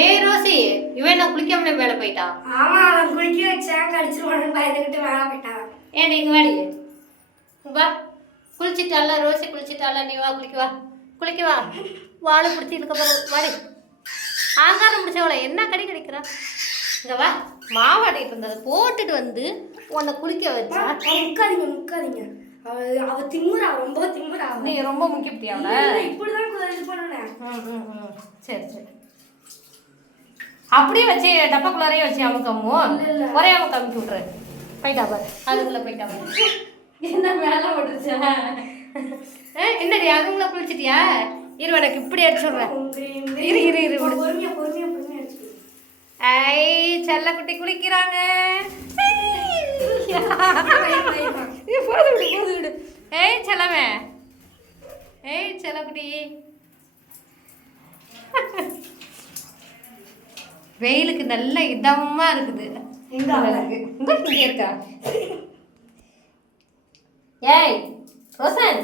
ஏய் ரோசி, இவன் நான் குளிக்காமலே மேலே போயிட்டான். ஆமா, அவன் குளிக்க வச்சான், கடிச்சிருவான்னு பயந்துக்கிட்டு மேலே போயிட்டான். ஏன் நீங்க வாடி, வா. குளிச்சிட்டால ரோசி, குளிச்சிட்டால, நீ வா குளிக்க வா. குளிக்க வா. வாழை பிடிச்சி இதுக்கப்புறம் வாடி. ஆங்காரம் பிடிச்சவளை என்ன கடி கடிக்கிறா. இங்க வா. மாவாட்டிட்டு இருந்ததை போட்டுட்டு வந்து உன்னை குளிக்க வச்சா. முக்காதீங்க முக்காதீங்க. அவ திமுறா, ரொம்ப திமுறா. நீ ரொம்ப முக்கியப்பட்டியா? இப்படிதான் இது பண்ணுனேன். சரி சரி. அப்படியே வச்சு டப்பாக்குள்ளாரையே வச்சு அமுக்கமோ ஒரே அமுக்க அமுக்கி விட்ரு. போயிட்டா பாரு, அதுக்குள்ள போயிட்டா பாரு. என்ன வேலை ஓட்டுச்சா? என்னடி அதுங்கள குளிச்சிட்டியா? இரு எனக்கு இப்படி அடிச்சு விட்றேன். இரு இரு இரு பொறுமையா பொறுமையா பொறுமையா அடிச்சு. ஐ செல்லக்குட்டி குளிக்கிறாங்க. போது விடு போது விடு. ஏய் செல்லமே, ஏய் செல்லக்குட்டி. வெயிலுக்கு நல்ல இதமா இருக்குது. இங்க இருக்கா? ஏய் ரோசன்,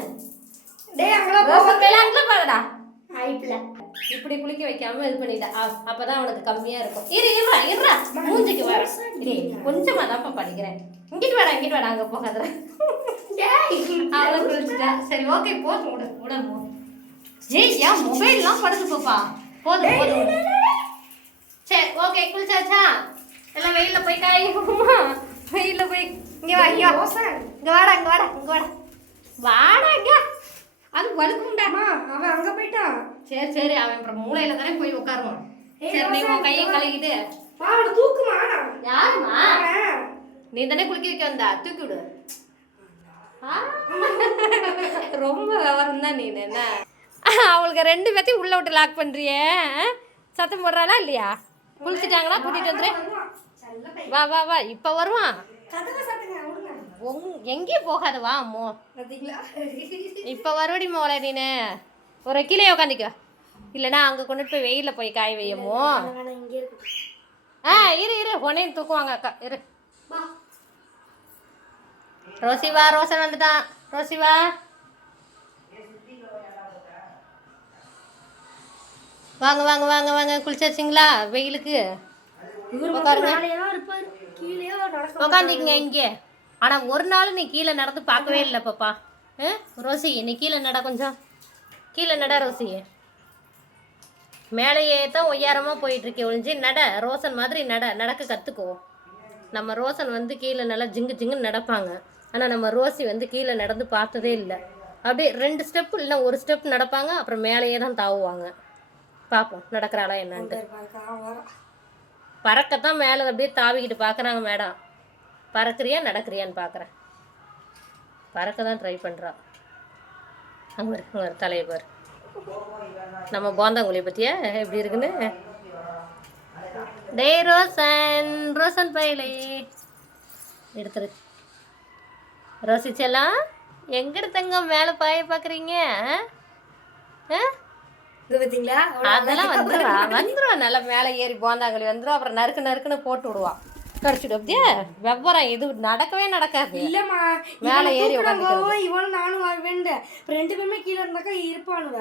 டேய் அங்க ரோசன் மேல அங்க பாருடா. ஐப்ல இப்படி குளிக்க வைக்காம இது பண்ணிட்டா. அப்பதான் அவனுக்கு கம்மியா இருக்கும். இரு இருடா இருடா, மூஞ்சிக்கு வர. கொஞ்சமா தான்ப்பா படிக்கிறேன். இங்கிட்டு வாடா இங்கிட்டு வாடா, அங்க போகாத. அவளை குளிச்சுட்டா. சரி ஓகே போதும், விட விட. ஏய் ஏன் மொபைல்லாம் படுத்து போப்பா. போதும் போதும். சரி ஓகே குளிச்சாச்சா? எல்லாம் வெயில்ல போய் காயுமா? வெயில்ல போய் இங்க வா. இங்க வாடா இங்க வாடா இங்க வாடா வாடா இங்க. அது வலுக்கும்டாமா. அவன் அங்க போயிட்டான். சரி சரி, அவன் அப்புறம் மூளையில தானே போய் உட்காருவான். சரி நீ உன் கையை கழுகிட்டு அவனை தூக்குமா. யாருமா? நீ தானே குளிக்க வைக்க வந்தா, தூக்கி விடு. ரொம்ப விவரம் தான் நீ. என்ன அவளுக்கு ரெண்டு பேர்த்தையும் உள்ள விட்டு லாக் பண்றியே? சத்தம் போடுறாளா இல்லையா? குளிச்சுட்டாங்களா? கூட்டிட்டு வந்துரு. வா வா வா, இப்ப வருவான். எங்கேயும் போகாத, வா அம்மோ. இப்ப வருவடி மோளை. நீனு ஒரு கீழே உட்காந்துக்க, இல்லைன்னா அங்கே கொண்டுட்டு போய் வெயிலில் போய் காய வையமோ. இரு இரு, உன்னையும் தூக்குவாங்க அக்கா. இரு ரோசி வா. ரோசன் வந்துட்டான். ரோசி வா. வாங்க வாங்க வாங்க வாங்க, குளிச்சாச்சுங்களா? வெயிலுக்கு உட்காருங்க, உட்காந்துக்குங்க இங்கே. ஆனால் ஒரு நாள் நீ கீழே நடந்து பார்க்கவே இல்லை பாப்பா. ரோசி நீ கீழே நட, கொஞ்சம் கீழே நட ரோசி. மேலேயே தான் ஒய்யாரமாக போயிட்டுருக்கே ஒழிஞ்சு நட. ரோசன் மாதிரி நடக்க கற்றுக்கோ. நம்ம ரோசன் வந்து கீழே நல்லா ஜிங்கு ஜிங்குன்னு நடப்பாங்க. ஆனால் நம்ம ரோசி வந்து கீழே நடந்து பார்த்ததே இல்லை. அப்படியே 2 ஸ்டெப்பு இல்லை 1 ஸ்டெப் நடப்பாங்க, அப்புறம் மேலேயே தான் தாவுவாங்க. பார்ப்போம் நடக்கிறாளா என்னன்ட்டு. பறக்கத்தான் மேலே அப்படியே தாவிக்கிட்டு பார்க்குறாங்க மேடம். பறக்கிறியா நடக்கிறியான்னு பார்க்குறேன். பறக்க தான் ட்ரை பண்ணுறா. அங்கே இருக்கு தலையை பாரு. நம்ம போந்தாங்குழியை பற்றியா எப்படி இருக்குன்னு. டே ரோசன், ரோசன் பையலே எடுத்துரு. ரோசிச்செல்லாம் எங்கே எடுத்தங்க மேலே பாய பார்க்குறீங்க? அதெல்லாம் வந்துடுவா நல்லா மேலே ஏறி போந்தாங்குழி வந்துடும். அப்புறம் நறுக்கு நறுக்குன்னு போட்டு விடுவான். கடிச்சிட்டு அப்படியே வெவ்வரம். இது நடக்கவே நடக்காது. இல்லம்மா, மேலே ஏறி இவனும் நானும் வேண்டேன். 2 பேருமே கீழே இருந்தாக்கா இருப்பானுங்க.